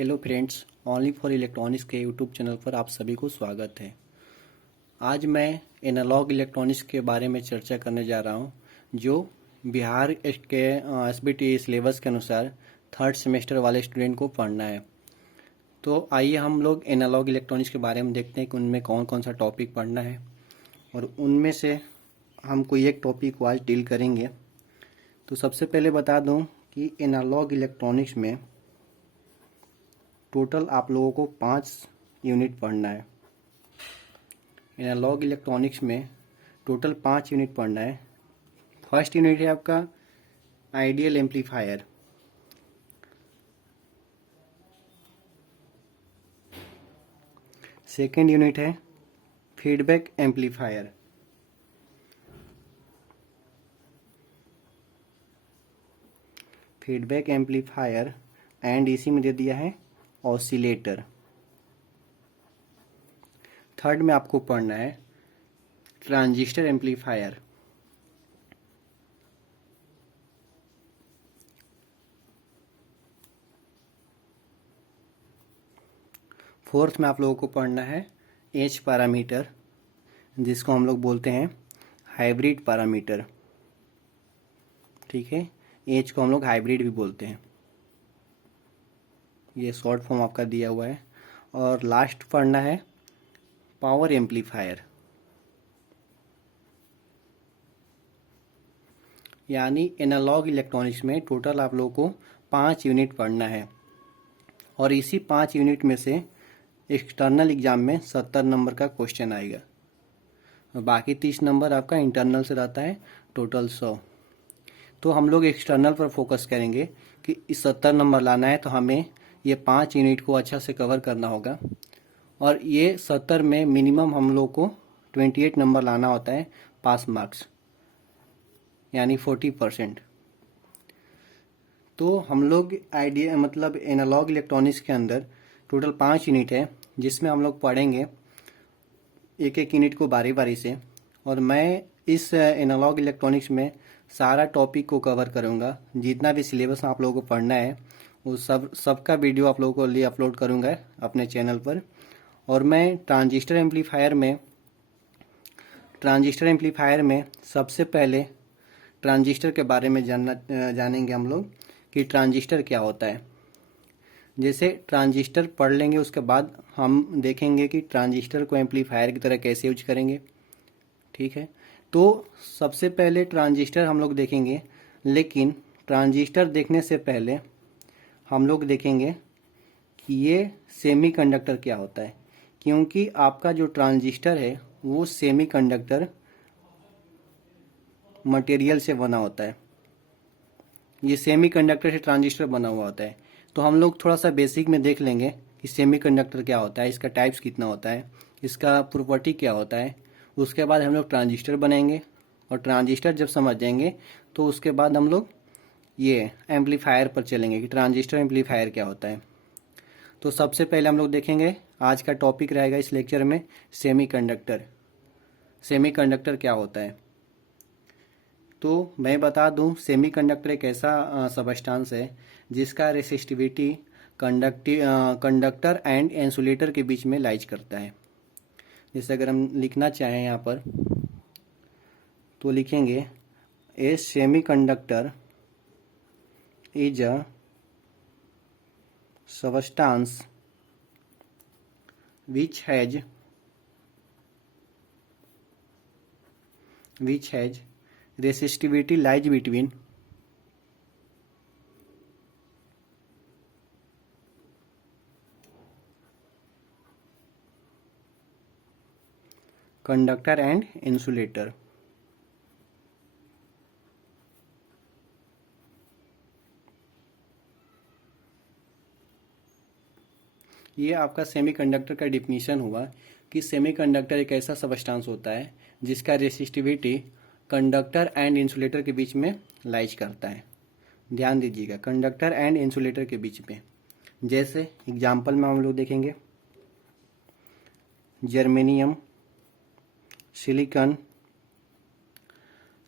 Hello friends, only for electronics के YouTube channel पर आप सभी को स्वागत है। आज मैं एनालॉग इलेक्ट्रॉनिक्स के बारे में चर्चा करने जा रहा हूं, जो बिहार के एसबीटी सिलेबस के अनुसार थर्ड सेमेस्टर वाले स्टूडेंट को पढ़ना है। तो आइए हम लोग एनालॉग इलेक्ट्रॉनिक्स के बारे में देखते हैं कि उनमें कौन कौन सा टॉपिक पढ़ना है और उनमें से हम कोई एक टॉपिक को आज डील करेंगे। तो सबसे पहले बता दूं कि एनालॉग इलेक्ट्रॉनिक्स में टोटल आप लोगों को 5 यूनिट पढ़ना है। एनालॉग इलेक्ट्रॉनिक्स में टोटल 5 यूनिट पढ़ना है। फर्स्ट यूनिट है आपका आइडियल एम्पलीफायर। सेकेंड यूनिट है feedback amplifier. Feedback amplifier and इसी में दे दिया है ऑसिलेटर। थर्ड में आपको पढ़ना है ट्रांजिस्टर एम्पलीफायर। फोर्थ में आप लोगों को पढ़ना है एच पैरामीटर, जिसको हम लोग बोलते हैं हाइब्रिड पैरामीटर। ठीक है, एच को हम लोग हाइब्रिड भी बोलते हैं, ये शॉर्ट फॉर्म आपका दिया हुआ है। और लास्ट पढ़ना है पावर एम्पलीफायर, यानी एनालॉग इलेक्ट्रॉनिक्स में टोटल आप लोगों को 5 यूनिट पढ़ना है और इसी 5 यूनिट में से एक्सटर्नल एग्जाम में 70 नंबर का क्वेश्चन आएगा और बाकी 30 नंबर आपका इंटरनल से रहता है, टोटल 100। तो हम लोग एक्सटर्नल पर फोकस करेंगे कि इस 70 नंबर लाना है, तो हमें ये 5 यूनिट को अच्छा से कवर करना होगा और ये 70 में मिनिमम हम लोग को 28 नंबर लाना होता है पास मार्क्स, यानी 40%। तो हम लोग आइडिया मतलब एनालॉग इलेक्ट्रॉनिक्स के अंदर टोटल 5 यूनिट है, जिसमें हम लोग पढ़ेंगे एक एक यूनिट को बारी बारी से। और मैं इस एनालॉग इलेक्ट्रॉनिक्स में सारा टॉपिक को कवर करूंगा। जितना भी सिलेबस आप लोगों को पढ़ना है वो सबका वीडियो आप लोगों को लिए अपलोड करूंगा अपने चैनल पर। और मैं ट्रांजिस्टर एम्पलीफायर में सबसे पहले ट्रांजिस्टर के बारे में जानेंगे हम लोग कि ट्रांजिस्टर क्या होता है। जैसे ट्रांजिस्टर पढ़ लेंगे, उसके बाद हम देखेंगे कि ट्रांजिस्टर को एम्पलीफायर की तरह कैसे यूज करेंगे। ठीक है, तो सबसे पहले ट्रांजिस्टर हम लोग देखेंगे, लेकिन ट्रांजिस्टर देखने से पहले हम लोग देखेंगे कि ये सेमीकंडक्टर क्या होता है, क्योंकि आपका जो ट्रांजिस्टर है वो सेमीकंडक्टर मटेरियल से बना होता है। ये सेमीकंडक्टर से ट्रांजिस्टर बना हुआ होता है। तो हम लोग थोड़ा सा बेसिक में देख लेंगे कि सेमीकंडक्टर क्या होता है, इसका टाइप्स कितना होता है, इसका प्रॉपर्टी क्या होता है। उसके बाद हम लोग ट्रांजिस्टर बनाएंगे और ट्रांजिस्टर जब समझ जाएंगे तो उसके बाद हम लोग ये एम्पलीफायर पर चलेंगे कि ट्रांजिस्टर एम्पलीफायर क्या होता है। तो सबसे पहले हम लोग देखेंगे, आज का टॉपिक रहेगा इस लेक्चर में सेमीकंडक्टर। सेमीकंडक्टर क्या होता है, तो मैं बता दूं सेमीकंडक्टर एक ऐसा सबस्टांस है जिसका रेसिस्टिविटी कंडक्टर एंड इंसुलेटर के बीच में लाइज करता है। जैसे अगर हम लिखना चाहें यहाँ पर तो लिखेंगे a semiconductor is a substance which has resistivity lies between conductor and insulator। ये आपका सेमीकंडक्टर का डिफिनीशन हुआ कि सेमीकंडक्टर एक ऐसा सबस्टांस होता है जिसका रेसिस्टिविटी कंडक्टर एंड इंसुलेटर के बीच में लाइज करता है। ध्यान दीजिएगा, कंडक्टर एंड इंसुलेटर के बीच में। जैसे एग्जाम्पल में हम लोग देखेंगे germanium, silicon,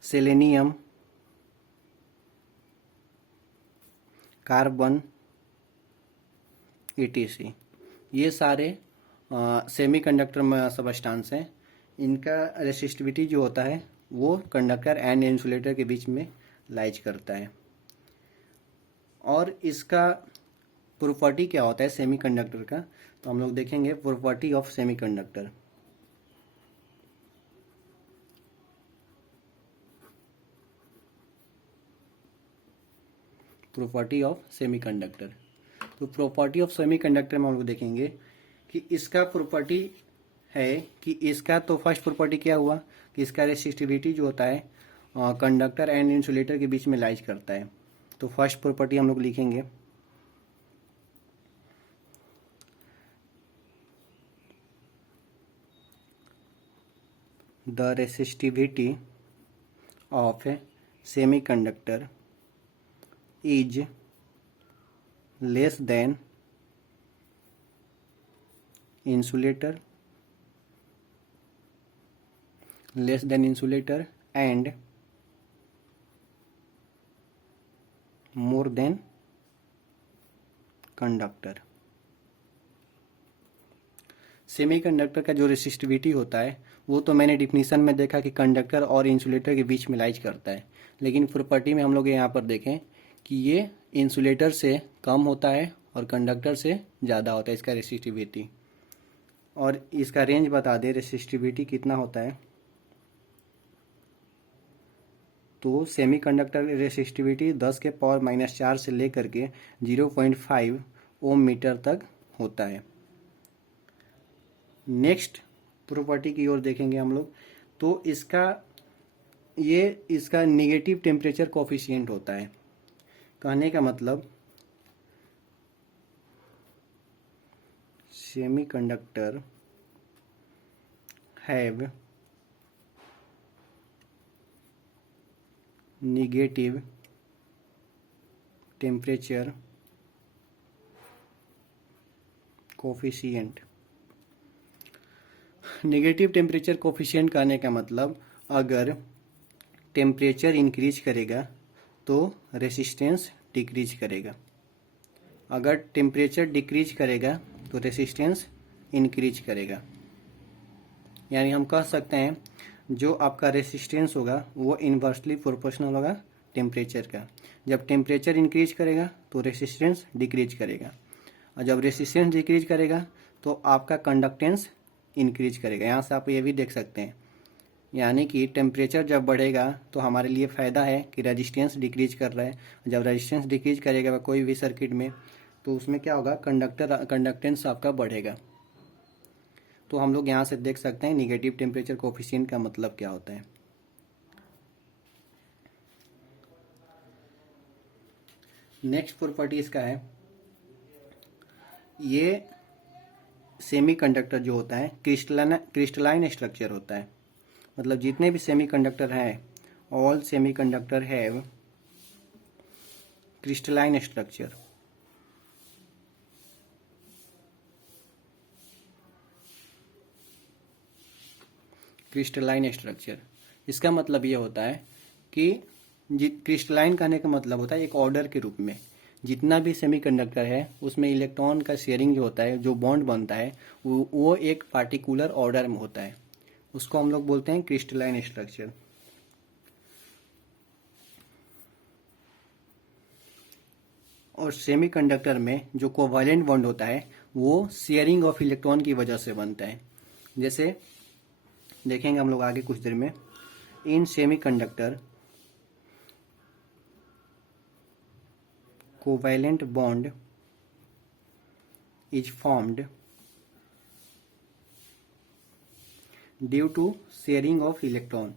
selenium, carbon, ETC। ये सारे सेमीकंडक्टर में सबस्टांस हैं। इनका रेसिस्टिविटी जो होता है वो कंडक्टर एंड इंसुलेटर के बीच में लाइज करता है। और इसका प्रॉपर्टी क्या होता है सेमीकंडक्टर का, तो हम लोग देखेंगे property of semiconductor. Property of semiconductor, तो प्रॉपर्टी ऑफ सेमीकंडक्टर में हम लोग देखेंगे कि इसका प्रॉपर्टी है कि इसका, तो फर्स्ट प्रॉपर्टी क्या हुआ कि इसका रेसिस्टिविटी जो होता है कंडक्टर एंड इंसुलेटर के बीच में लाइज करता है। तो फर्स्ट प्रॉपर्टी हम लोग लिखेंगे the resistivity of A semiconductor is less than insulator and more than conductor। Semiconductor का जो रेसिस्टिविटी होता है वो तो मैंने डिफिनीशन में देखा कि कंडक्टर और इंसुलेटर के बीच में लाइज करता है, लेकिन प्रॉपर्टी में हम लोग यहाँ पर देखें कि ये इंसुलेटर से कम होता है और कंडक्टर से ज़्यादा होता है इसका रेसिस्टिविटी। और इसका रेंज बता दे रेसिस्टिविटी कितना होता है, तो सेमीकंडक्टर रेसिस्टिविटी 10 के पावर -4 से लेकर के 0.5 ओम मीटर तक होता है। नेक्स्ट प्रॉपर्टी की ओर देखेंगे हम लोग, तो इसका निगेटिव टेम्परेचर कोफिशिएंट होता है। कहने का मतलब semiconductor have negative temperature coefficient. Negative temperature coefficient कहने का मतलब अगर टेम्परेचर इंक्रीज करेगा तो रेसिस्टेंस डिक्रीज करेगा, अगर टेम्परेचर डिक्रीज करेगा तो रेसिस्टेंस इंक्रीज करेगा। यानी हम कह सकते हैं जो आपका रेसिस्टेंस होगा वो इन्वर्सली प्रोपोर्शनल होगा टेम्परेचर का। जब टेम्परेचर इंक्रीज करेगा तो रेसिस्टेंस डिक्रीज करेगा, और जब रेसिस्टेंस डिक्रीज करेगा तो आपका कंडक्टेंस इंक्रीज करेगा। यहाँ से आप ये भी देख सकते हैं, यानी कि टेम्परेचर जब बढ़ेगा तो हमारे लिए फ़ायदा है कि रेजिस्टेंस डिक्रीज कर रहा है। जब रेजिस्टेंस डिक्रीज करेगा कोई भी सर्किट में तो उसमें क्या होगा, कंडक्टेंस आपका बढ़ेगा। तो हम लोग यहाँ से देख सकते हैं निगेटिव टेम्परेचर कोफिशिएंट का मतलब क्या होता है। नेक्स्ट प्रॉपर्टी इसका है, ये सेमीकंडक्टर जो होता है क्रिस्टलाइन स्ट्रक्चर होता है। मतलब जितने भी सेमीकंडक्टर हैं, all semiconductor have crystalline structure. Crystalline structure इसका मतलब ये होता है कि क्रिस्टलाइन कहने का मतलब होता है एक ऑर्डर के रूप में जितना भी सेमीकंडक्टर है उसमें इलेक्ट्रॉन का शेयरिंग जो होता है, जो बॉन्ड बनता है वो एक पार्टिकुलर ऑर्डर में होता है, उसको हम लोग बोलते हैं क्रिस्टलाइन स्ट्रक्चर। और सेमीकंडक्टर में जो कोवैलेंट बॉन्ड होता है वो शेयरिंग ऑफ इलेक्ट्रॉन की वजह से बनता है। जैसे देखेंगे हम लोग आगे कुछ देर में, in semiconductor covalent bond is formed due to sharing of electron.